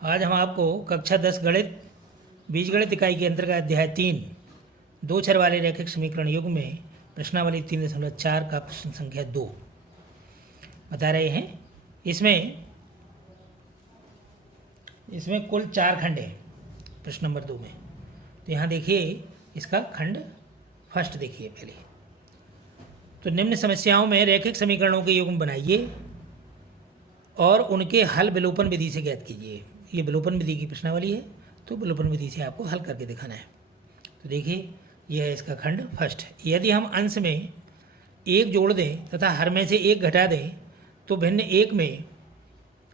आज हम आपको कक्षा 10 गणित बीजगणित इकाई के अंतर्गत अध्याय 3 दो चर वाले रैखिक समीकरण युग में प्रश्नावली 3.4 का प्रश्न संख्या 2 बता रहे हैं। इसमें कुल 4 खंड हैं प्रश्न नंबर 2 में। तो यहाँ देखिए इसका खंड फर्स्ट देखिए पहले। तो निम्न समस्याओं में रैखिक समीकरणों के युग्म बनाइए और उनके हल विलोपन विधि से ज्ञात कीजिए। ये विलोपन विधि की प्रश्नावली है, तो विलोपन विधि से आपको हल करके दिखाना है। तो देखिए यह है इसका खंड फर्स्ट। यदि हम अंश में एक जोड़ दें तथा हर में से एक घटा दें तो भिन्न एक में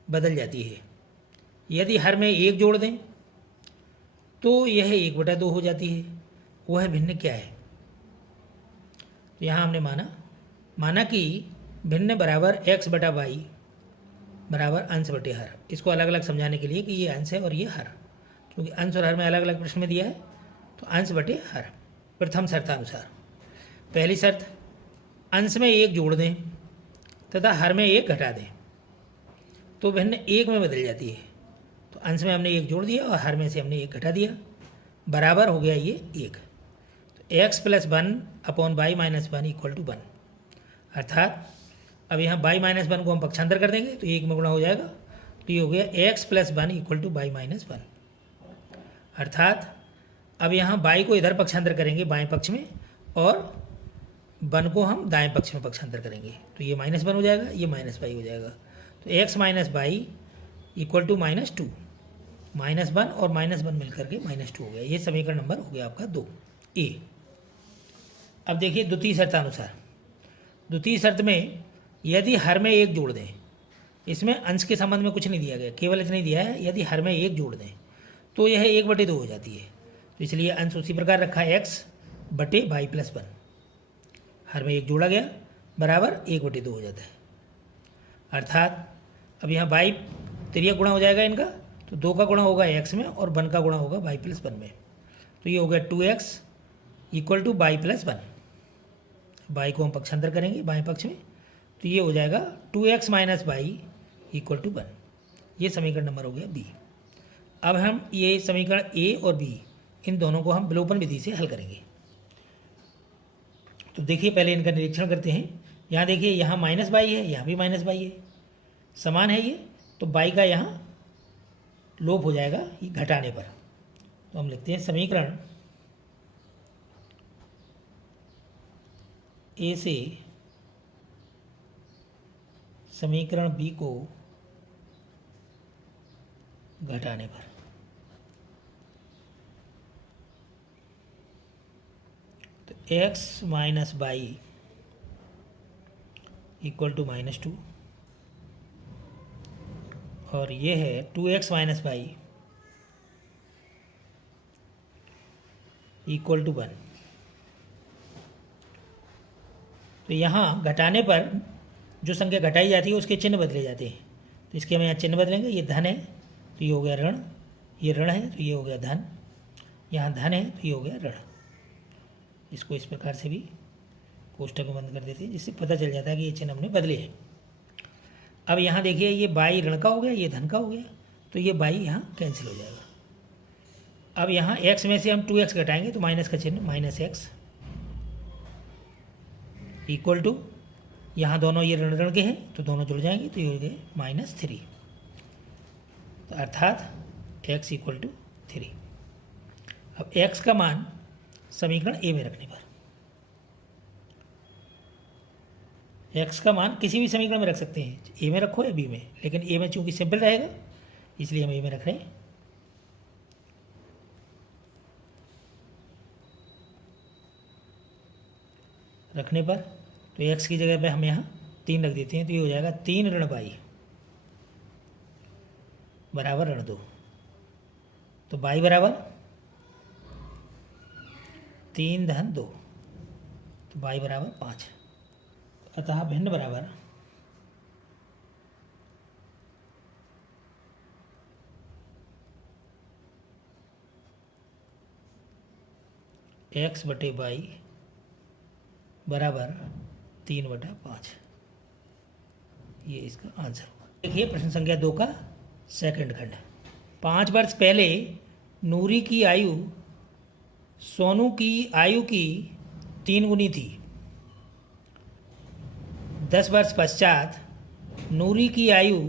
बदल जाती है। यदि हर में एक जोड़ दें तो यह 1/2 हो जाती है। वह भिन्न क्या है? तो यहाँ हमने माना कि भिन्न बराबर x/y बराबर अंश बटे हर। इसको अलग अलग समझाने के लिए कि ये अंश है और ये हर, क्योंकि अंश और हर में अलग अलग प्रश्न में दिया है। तो अंश बटे हर। प्रथम शर्तानुसार पहली शर्त, अंश में एक जोड़ दें तथा हर में एक घटा दें तो भिन्न एक में बदल जाती है। तो अंश में हमने एक जोड़ दिया और हर में से हमने एक घटा दिया, बराबर हो गया ये 1। तो x + 1/y - 1 = 1। अर्थात अब यहाँ y - 1 को हम पक्षांतर कर देंगे तो 1 में गुणा हो जाएगा। तो ये हो गया x + 1 = y - 1। अर्थात अब यहाँ y को इधर पक्षांतर करेंगे बाएं पक्ष में और 1 को हम दाएं पक्ष में पक्षांतर करेंगे तो ये -1 हो जाएगा, ये -y हो जाएगा। तो x - y = -2। -1 और -1 मिलकर के -2 हो गया। ये समीकरण नंबर हो गया आपका 2 ए। अब देखिए द्वितीय शर्तानुसार। द्वितीय शर्त में यदि हर में एक जोड़ दें, इसमें अंश के संबंध में कुछ नहीं दिया गया, केवल इतना ही दिया है यदि हर में एक जोड़ दें तो यह 1/2 हो जाती है। तो इसलिए अंश उसी प्रकार रखा है x/y + 1। हर में एक जोड़ा गया बराबर 1/2 हो जाता है। अर्थात अब यहाँ y तिर्यक गुणा हो जाएगा इनका, तो 2 का गुणा होगा x में और 1 का गुणा होगा y + 1 में। तो ये हो गया 2x = y + 1। y को हम पक्षांतर करेंगे बाएं पक्ष में तो ये हो जाएगा 2x - y = 1। ये समीकरण नंबर हो गया बी। अब हम ये समीकरण ए और बी इन दोनों को हम विलोपन विधि से हल करेंगे। तो देखिए पहले इनका निरीक्षण करते हैं। यहाँ देखिए यहाँ -y है, यहाँ भी -y है, समान है ये। तो y का यहाँ लोप हो जाएगा ये घटाने पर। तो हम लिखते हैं समीकरण ए से समीकरण बी को घटाने पर। तो x - y = -2 और ये है 2x - y = 1। तो यहाँ घटाने पर जो संख्या घटाई जाती है उसके चिन्ह बदले जाते हैं। तो इसके हम यहाँ चिन्ह बदलेंगे। ये धन है तो ये हो गया ऋण, ये ऋण है तो ये हो गया धन, यहाँ धन है तो ये हो गया ऋण। इसको इस प्रकार से भी कोष्ठक में बंद कर देते हैं जिससे पता चल जाता है कि ये चिन्ह हमने बदले हैं। अब यहाँ देखिए ये y ऋण का हो गया, ये धन का हो गया, तो ये y यहाँ कैंसिल हो जाएगा। अब यहाँ x में से हम 2x घटाएंगे तो माइनस का चिन्ह -x = यहाँ दोनों ये ऋण ऋण के हैं तो दोनों जुड़ जाएंगे तो ये हो गए -3। तो अर्थात x = 3। अब x का मान समीकरण ए में रखने पर, x का मान किसी भी समीकरण में रख सकते हैं, ए में रखो या बी में, लेकिन ए में चूंकि सिंपल रहेगा इसलिए हम ए में रख रहे हैं। रखने पर तो x की जगह पे हम यहाँ 3 रख देते हैं तो ये हो जाएगा 3 ऋण y बराबर ऋण 2। तो y बराबर 3 धन 2, तो y बराबर 5। अतः भिन्न बराबर x/y बराबर 3/5। ये इसका आंसर होगा। देखिए प्रश्न संख्या 2 का सेकंड खंड। 5 वर्ष पहले नूरी की आयु सोनू की आयु की 3 गुनी थी। 10 वर्ष पश्चात नूरी की आयु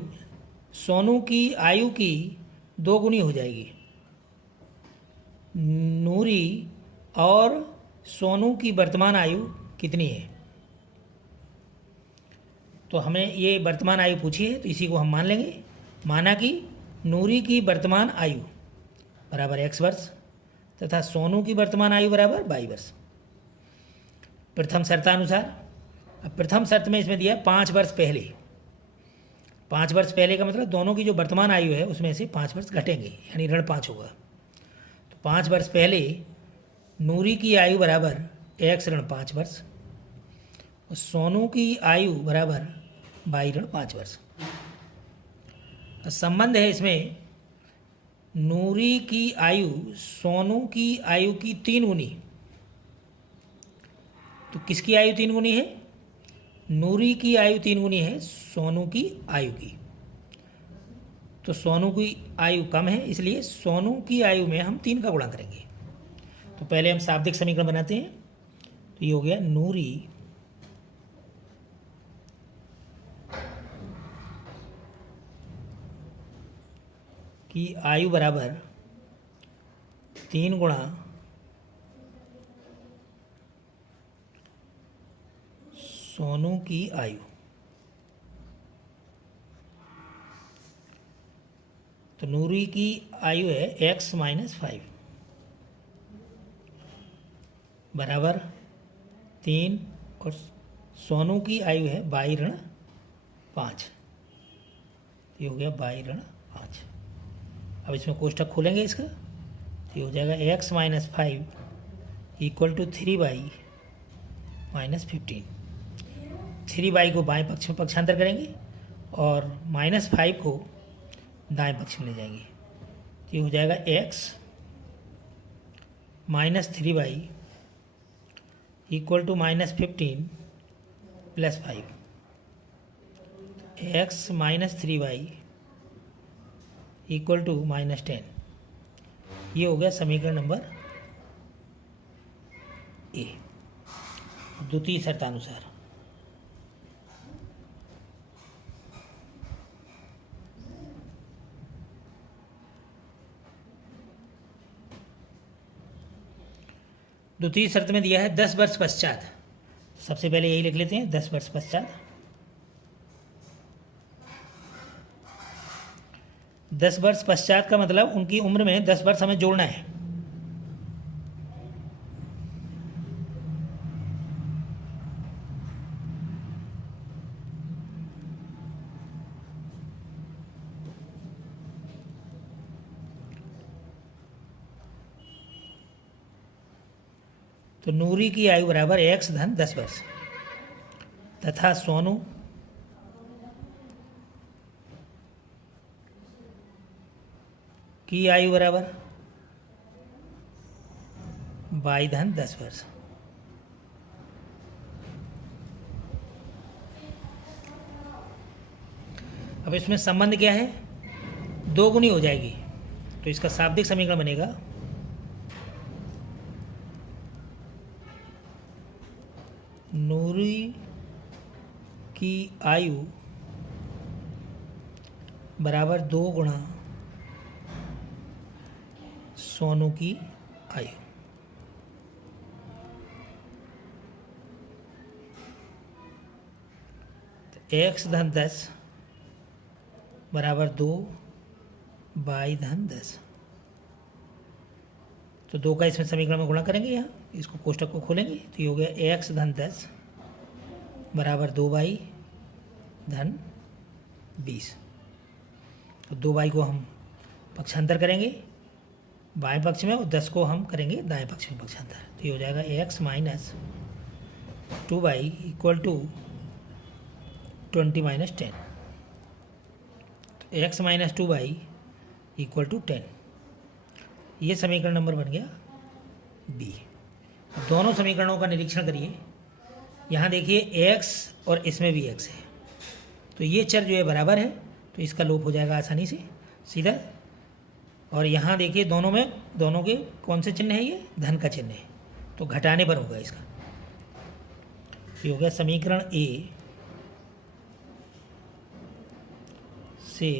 सोनू की आयु की 2 गुनी हो जाएगी। नूरी और सोनू की वर्तमान आयु कितनी है? तो हमें ये वर्तमान आयु पूछी है, तो इसी को हम मान लेंगे। माना कि नूरी की वर्तमान आयु बराबर x वर्ष तथा सोनू की वर्तमान आयु बराबर y वर्ष। प्रथम शर्तानुसार, अब प्रथम शर्त में इसमें दिया 5 वर्ष पहले। 5 वर्ष पहले का मतलब दोनों की जो वर्तमान आयु है उसमें से 5 वर्ष घटेंगे, यानी ऋण 5 होगा। तो 5 वर्ष पहले नूरी की आयु बराबर x ऋण 5 वर्ष और सोनू की आयु बराबर y ऋण 5 वर्ष। संबंध है इसमें नूरी की आयु सोनू की आयु की 3 गुनी। तो किसकी आयु 3 गुनी है? नूरी की आयु 3 गुनी है सोनू की आयु की। तो सोनू की आयु कम है, इसलिए सोनू की आयु में हम 3 का गुणा करेंगे। तो पहले हम शाब्दिक समीकरण बनाते हैं। तो ये हो गया नूरी की आयु बराबर 3 गुणा सोनू की आयु। तो नूरी की आयु है x - 5 बराबर 3 और सोनू की आयु है y ऋण 5। ये हो गया y ऋण 5। अब इसमें कोष्ठक खोलेंगे इसका, तो ये हो जाएगा x - 5 = 3y - 15। 3y को बाएं पक्ष में पक्षांतर करेंगे और -5 को दाएं पक्ष में ले जाएंगे। तो ये हो जाएगा x - 3y = -15 + 5। x - 3y = -10। ये हो गया समीकरण नंबर ए, द्वितीय शर्तानुसार। द्वितीय शर्त में दिया है 10 वर्ष पश्चात। सबसे पहले यही लिख लेते हैं, 10 वर्ष पश्चात। 10 वर्ष पश्चात का मतलब उनकी उम्र में 10 वर्ष हमें जोड़ना है। तो नूरी की आयु बराबर x धन 10 वर्ष तथा सोनू की आयु बराबर y धन 10 वर्ष। अब इसमें संबंध क्या है? 2 गुनी हो जाएगी, तो इसका शाब्दिक समीकरण बनेगा नूरी की आयु बराबर 2 गुणा सोनू की आयु। तो x धन 10 बराबर 2 y धन 10। तो 2 का इसमें समीकरण में गुणा करेंगे, यहाँ इसको कोष्ठक को खोलेंगे। तो ये हो गया x धन 10 बराबर 2y धन 20। तो 2y को हम पक्षांतर करेंगे बाएं पक्ष में और 10 को हम करेंगे दाएं पक्ष में पक्षांतर। तो ये हो जाएगा x - 2y = 20 - 10। तो x - 2y = 10। ये समीकरण नंबर बन गया बी। दोनों समीकरणों का निरीक्षण करिए। यहाँ देखिए x और इसमें भी x है, तो ये चर जो है बराबर है, तो इसका लोप हो जाएगा आसानी से। सीधा और यहाँ देखिए दोनों के कौन से चिन्ह है, ये धन का चिन्ह है, तो घटाने पर होगा इसका। ये हो गया समीकरण ए से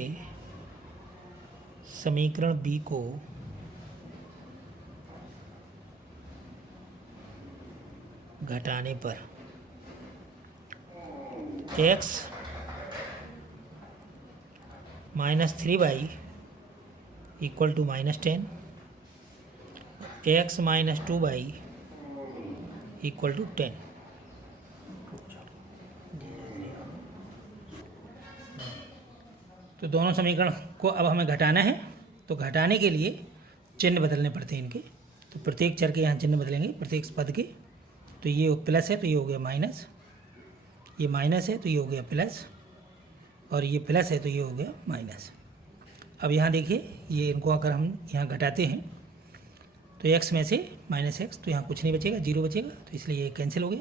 समीकरण बी को घटाने पर x -3y equal to -10, x -2y equal to 10। तो दोनों समीकरण को अब हमें घटाना है, तो घटाने के लिए चिन्ह बदलने पड़ते हैं इनके। तो प्रत्येक चर के यहाँ चिन्ह बदलेंगे, प्रत्येक पद के। तो ये प्लस है तो ये हो गया माइनस, ये माइनस है तो ये हो गया प्लस, और ये प्लस है तो ये हो गया माइनस। अब यहाँ देखिए, ये इनको अगर हम यहाँ घटाते हैं तो x में से -x, तो यहाँ कुछ नहीं बचेगा, 0 बचेगा, तो इसलिए ये कैंसिल हो गया।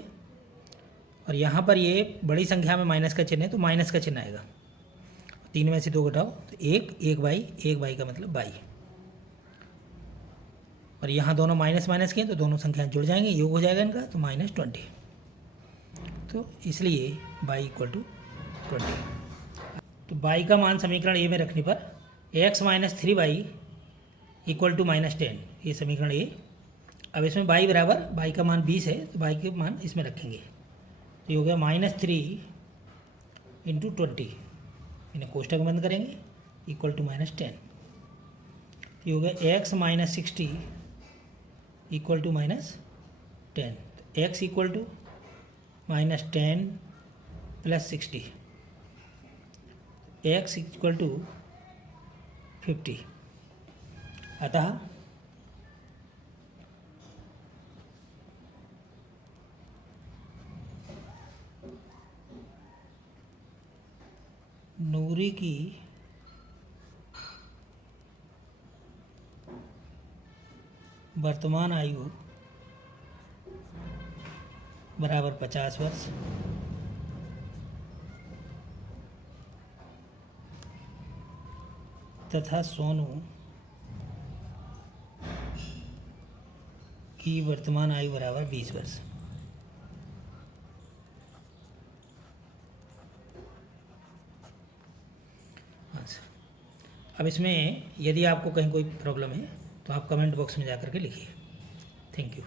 और यहाँ पर ये बड़ी संख्या में माइनस का चिन्ह है तो माइनस का चिन्ह आएगा। 3 में से 2 घटाओ तो 1 बाई का मतलब बाई। और यहाँ दोनों माइनस माइनस के हैं तो दोनों संख्याएं जुड़ जाएंगे, योग हो जाएगा इनका, तो -20। तो इसलिए बाई इक्वल टू 20। तो बाई का मान समीकरण ए में रखने पर x -3y इक्वल टू -10, ये समीकरण ए। अब इसमें बाई बराबर, बाई का मान 20 है तो बाई के मान इसमें रखेंगे, तो ये हो गया -3 × 20, इन्हें कोष्टक बंद करेंगे, इक्वल टू -10। ये हो गया x -60 इक्वल टू -10, तो x equal to -10 plus 60, x equal to 50। अतः नूरी की वर्तमान आयु बराबर 50 वर्ष, तथा सोनू की वर्तमान आयु बराबर 20 वर्ष। अब इसमें यदि आपको कहीं कोई प्रॉब्लम है तो आप कमेंट बॉक्स में जा कर के लिखिए। Thank you.